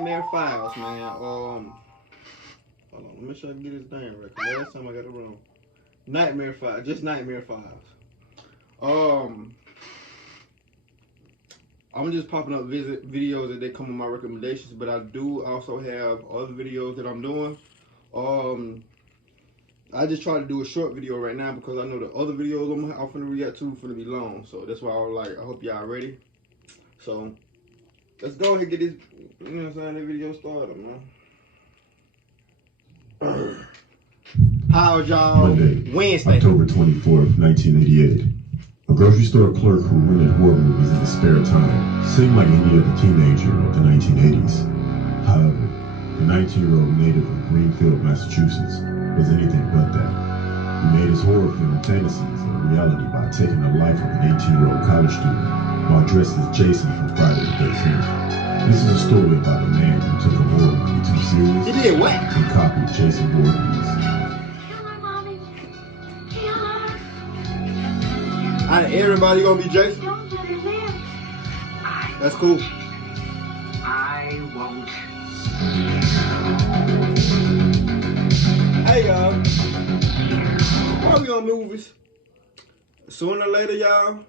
Nightmare Files, man. Hold on, let me make sure I can get his name right. 'Cause last time I got it wrong. Nightmare Files, just Nightmare Files. I'm just popping up videos that they come with my recommendations, but I do also have other videos that I'm doing. I just try to do a short video right now because I know the other videos I'm finna react to finna be long. So that's why I was like, I hope y'all ready. So let's go ahead and get this, you know what I'm saying, the video started, man. How's y'all? Monday, Wednesday, October 24th, 1988. A grocery store clerk who rented horror movies in his spare time seemed like any other teenager of the 1980s. However, the 19-year-old native of Greenfield, Massachusetts, was anything but that. He made his horror film fantasies a reality by taking the life of an 18-year-old college student while dressed as Jason from Friday the 13th. This is a story about a man who took a horror movie too serious he did what? and copied Jason Voorhees. Out of everybody gonna be Jason? That's cool. I won't. Hey y'all, why we on movies? Sooner or later, y'all,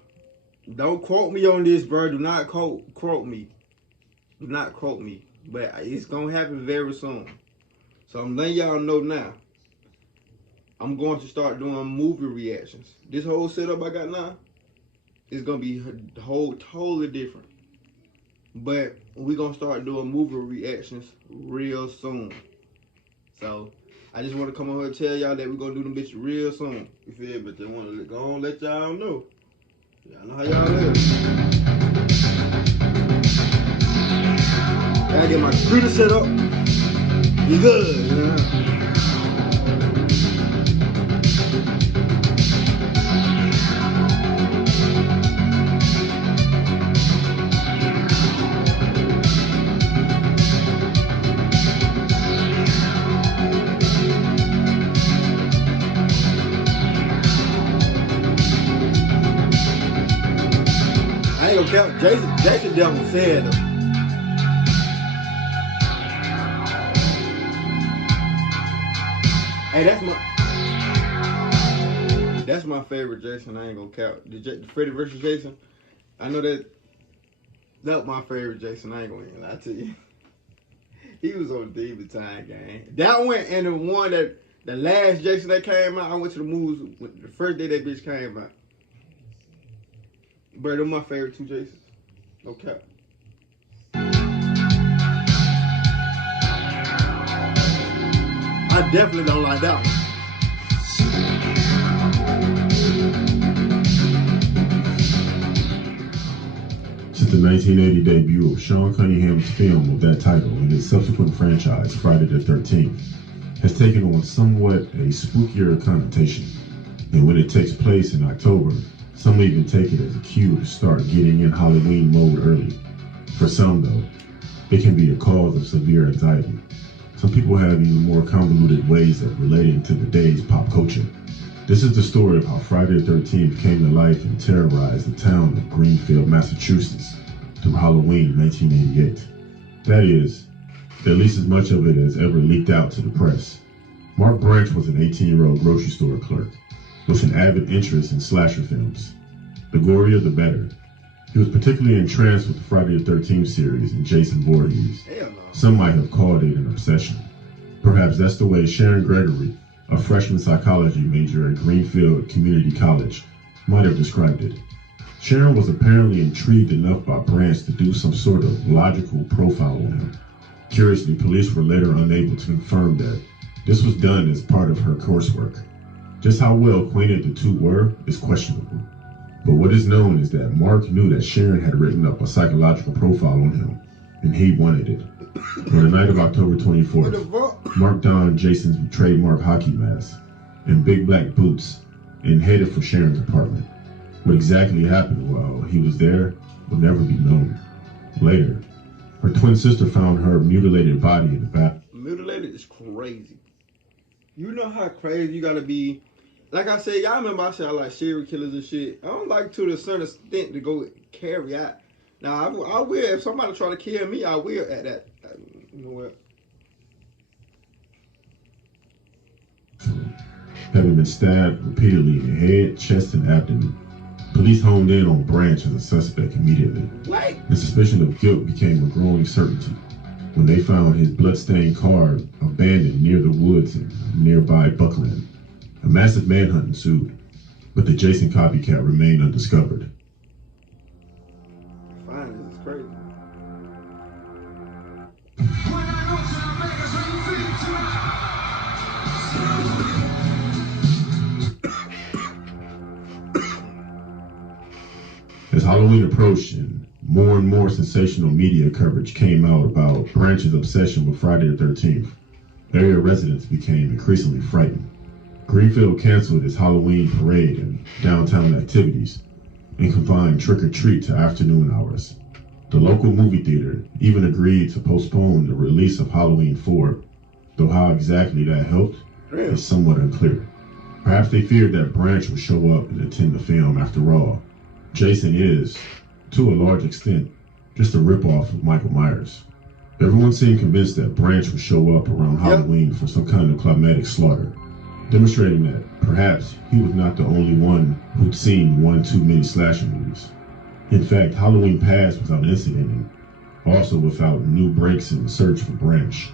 don't quote me on this, bro. Do not quote me. Do not quote me. But it's gonna happen very soon. So I'm letting y'all know now. I'm going to start doing movie reactions. This whole setup I got now is gonna be totally different. But we're gonna start doing movie reactions real soon. So I just want to come on here and tell y'all that we're gonna do them bitches real soon. You feel me? But they want to go on let y'all know. Y'all know how y'all live. Gotta get my computer set up. You good, you know? Jason Devil said though. Hey, that's my favorite Jason. I ain't gonna count the Freddy vs. Jason. I know that was my favorite Jason. I ain't gonna lie to you. He was on Demon Time Gang. That one and the one that the last Jason that came out. I went to the movies the first day that bitch came out. Bro, they're my favorite two Jasons. No cap. I definitely don't like that one. Since the 1980 debut of Sean Cunningham's film of that title and its subsequent franchise, Friday the 13th, has taken on somewhat a spookier connotation. And when it takes place in October, some even take it as a cue to start getting in Halloween mode early. For some, though, it can be a cause of severe anxiety. Some people have even more convoluted ways of relating to the day's pop culture. This is the story of how Friday the 13th came to life and terrorized the town of Greenfield, Massachusetts through Halloween 1988. That is, at least as much of it as ever leaked out to the press. Mark Branch was an 18-year-old grocery store clerk with an avid interest in slasher films. The gorier, the better. He was particularly entranced with the Friday the 13th series and Jason Voorhees. Hell no. Some might have called it an obsession. Perhaps that's the way Sharon Gregory, a freshman psychology major at Greenfield Community College, might have described it. Sharon was apparently intrigued enough by Branch to do some sort of logical profile on him. Curiously, police were later unable to confirm that this was done as part of her coursework. Just how well acquainted the two were is questionable. But what is known is that Mark knew that Sharon had written up a psychological profile on him, and he wanted it. On the night of October 24th, Mark donned Jason's trademark hockey mask and big black boots and headed for Sharon's apartment. What exactly happened while he was there will never be known. Later, her twin sister found her mutilated body in the bathroom. Mutilated is crazy. You know how crazy you gotta be. Like I said, y'all remember I said I like serial killers and shit. I don't like to the certain extent to go carry out. Now I will, if somebody try to kill me, I will at that. You know what? Having been stabbed repeatedly in the head, chest, and abdomen, police honed in on Branch as a suspect immediately. What? The suspicion of guilt became a growing certainty when they found his bloodstained car abandoned near the woods in nearby Buckland. A massive manhunt ensued, but the Jason copycat remained undiscovered. Fine, this is crazy. As Halloween approached and more sensational media coverage came out about Branch's obsession with Friday the 13th, area residents became increasingly frightened. Greenfield canceled its Halloween parade and downtown activities and confined trick-or-treat to afternoon hours. The local movie theater even agreed to postpone the release of Halloween 4, though how exactly that helped is somewhat unclear. Perhaps they feared that Branch would show up and attend the film. After all, Jason is, to a large extent, just a ripoff of Michael Myers. Everyone seemed convinced that Branch would show up around Halloween for some kind of climatic slaughter, demonstrating that perhaps he was not the only one who'd seen one too many slasher movies. In fact, Halloween passed without incident and also without new breaks in the search for Branch,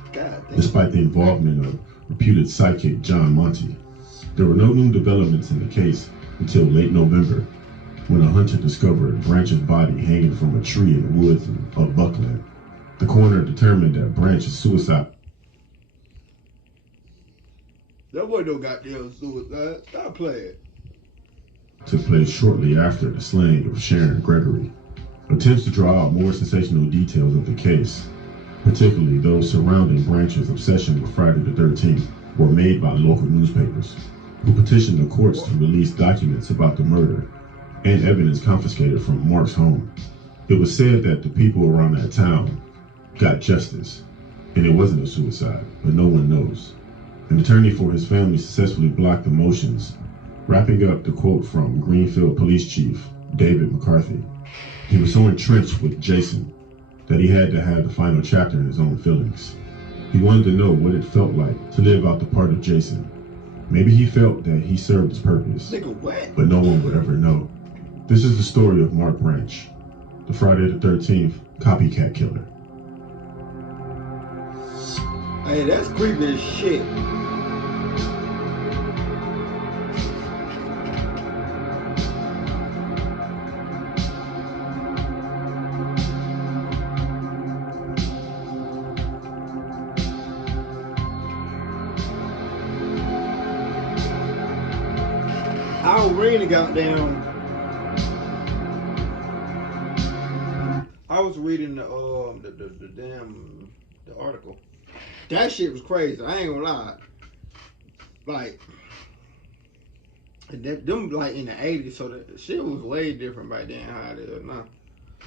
despite the involvement of reputed psychic John Monty. There were no new developments in the case until late November, when a hunter discovered Branch's body hanging from a tree in the woods of Buckland. The coroner determined that Branch's suicide. That boy no goddamn suicide. Stop playing. Took place shortly after the slaying of Sharon Gregory. Attempts to draw out more sensational details of the case, particularly those surrounding Branch's obsession with Friday the 13th, were made by local newspapers, who petitioned the courts to release documents about the murder and evidence confiscated from Mark's home. It was said that the people around that town got justice, and it wasn't a suicide, but no one knows. An attorney for his family successfully blocked the motions, wrapping up the quote from Greenfield Police Chief David McCarthy. He was so entrenched with Jason that he had to have the final chapter in his own feelings. He wanted to know what it felt like to live out the part of Jason. Maybe he felt that he served his purpose, but no one would ever know. This is the story of Mark Branch, the Friday the 13th copycat killer. Hey, that's creepy as shit. I was reading the goddamn. I was reading the article. That shit was crazy. I ain't gonna lie. Like, them like in the 80s, so the shit was way different back then how it is now.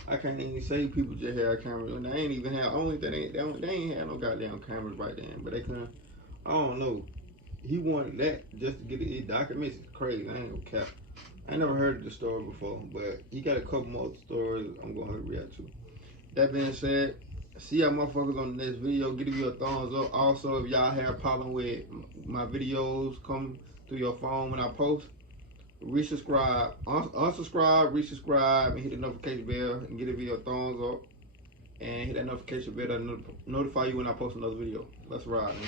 I can't even say people just had cameras, and they ain't even have. Only thing they ain't had no goddamn cameras back then. But they couldn't. I don't know. He wanted that just to get it documents. It's crazy. I ain't gonna cap. I never heard of the story before, but he got a couple more stories I'm gonna react to. That being said, see y'all motherfuckers on the next video. Give you a thumbs up. Also, if y'all have a problem with my videos come through your phone when I post, resubscribe, unsubscribe, resubscribe, and hit the notification bell and give the video a thumbs up. And hit that notification bell to notify you when I post another video. Let's ride, man.